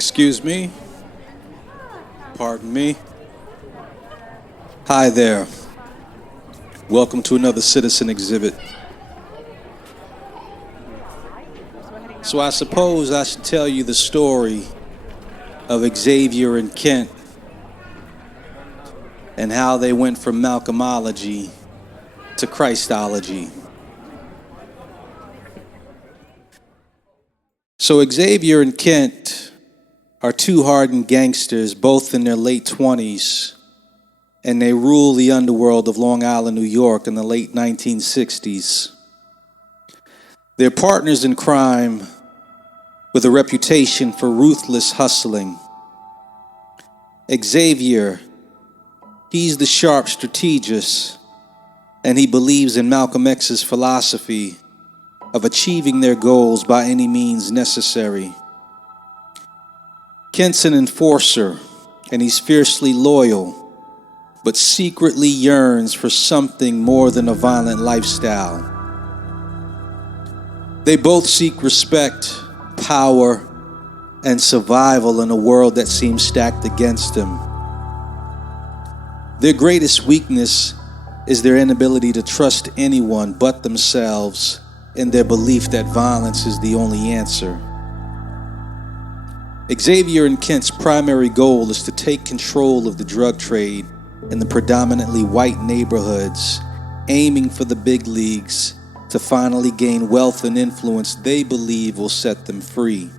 Excuse me. Pardon me. Hi there. Welcome to another citizen exhibit. So I suppose I should tell you the story of Xavier and Kent and how they went from Malcolmology to Christology. So Xavier and Kent are two hardened gangsters, both in their late 20s, and they rule the underworld of Long Island, New York in the late 1960s. They're partners in crime with a reputation for ruthless hustling. Xavier, he's the sharp strategist, and he believes in Malcolm X's philosophy of achieving their goals by any means necessary. Kent's an enforcer, and he's fiercely loyal, but secretly yearns for something more than a violent lifestyle. They both seek respect, power, and survival in a world that seems stacked against them. Their greatest weakness is their inability to trust anyone but themselves in their belief that violence is the only answer. Xavier and Kent's primary goal is to take control of the drug trade in the predominantly white neighborhoods, aiming for the big leagues to finally gain wealth and influence they believe will set them free.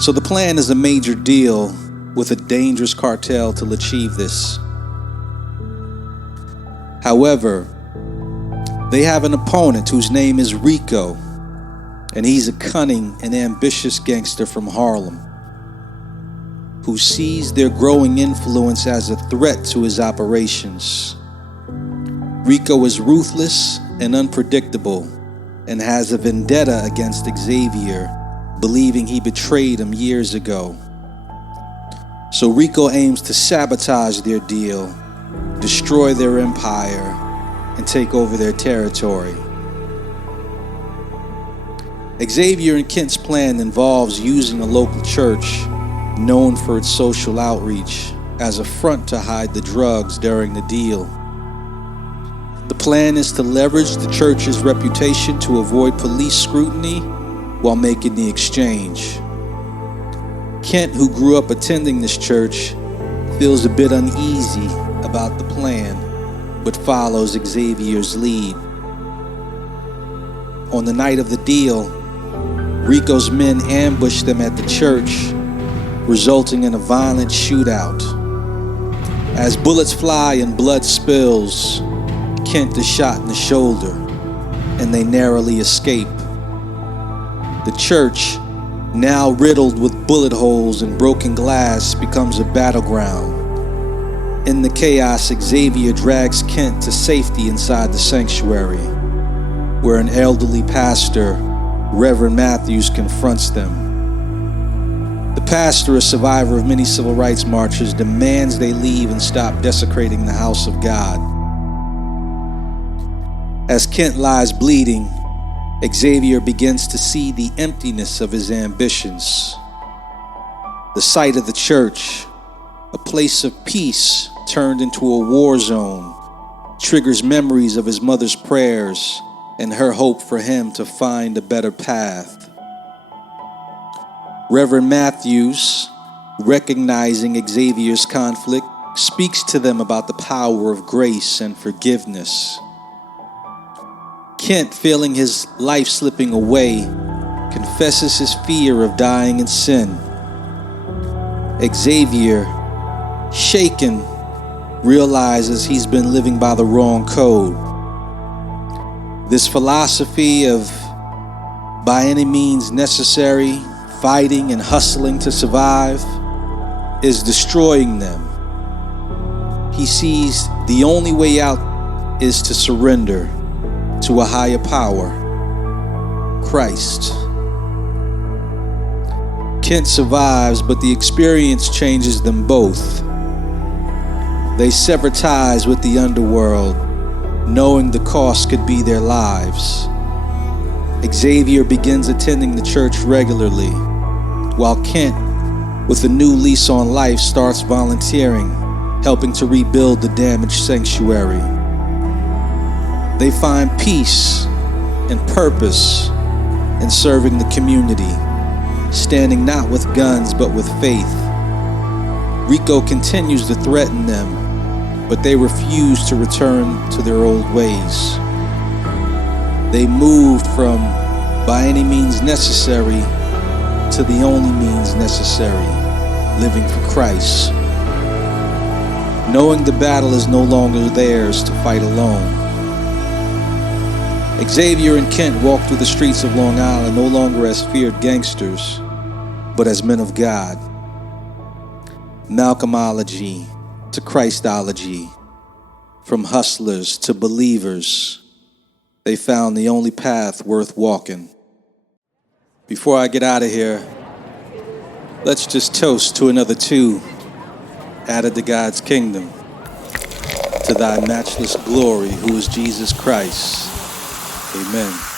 So the plan is a major deal with a dangerous cartel to achieve this. However, they have an opponent whose name is Rico, and he's a cunning and ambitious gangster from Harlem who sees their growing influence as a threat to his operations. Rico is ruthless and unpredictable and has a vendetta against Xavier, believing he betrayed him years ago. So Rico aims to sabotage their deal, destroy their empire, and take over their territory. Xavier and Kent's plan involves using a local church known for its social outreach as a front to hide the drugs during the deal. The plan is to leverage the church's reputation to avoid police scrutiny while making the exchange. Kent, who grew up attending this church, feels a bit uneasy about the plan, but follows Xavier's lead. On the night of the deal, Rico's men ambush them at the church, resulting in a violent shootout. As bullets fly and blood spills, Kent is shot in the shoulder, and they narrowly escape. The church, now riddled with bullet holes and broken glass, becomes a battleground. In the chaos, Xavier drags Kent to safety inside the sanctuary, where an elderly pastor, Reverend Matthews, confronts them. The pastor, a survivor of many civil rights marches, demands they leave and stop desecrating the house of God. As Kent lies bleeding, Xavier begins to see the emptiness of his ambitions. The sight of the church, a place of peace turned into a war zone, triggers memories of his mother's prayers and her hope for him to find a better path. Reverend Matthews, recognizing Xavier's conflict, speaks to them about the power of grace and forgiveness. Kent, feeling his life slipping away, confesses his fear of dying in sin. Xavier, shaken, realizes he's been living by the wrong code. This philosophy of by any means necessary, fighting and hustling to survive, is destroying them. He sees the only way out is to surrender to a higher power, Christ. Kent survives, but the experience changes them both. They sever ties with the underworld, knowing the cost could be their lives. Xavier begins attending the church regularly, while Kent, with a new lease on life, starts volunteering, helping to rebuild the damaged sanctuary. They find peace and purpose in serving the community, standing not with guns but with faith. Rico continues to threaten them, but they refuse to return to their old ways. They moved from by any means necessary to the only means necessary, living for Christ. Knowing the battle is no longer theirs to fight alone. Xavier and Kent walk through the streets of Long Island no longer as feared gangsters, but as men of God. Malcolmology to Christology, from hustlers to believers, they found the only path worth walking. Before I get out of here, let's just toast to another 2 added to God's kingdom, to thy matchless glory, who is Jesus Christ. Amen.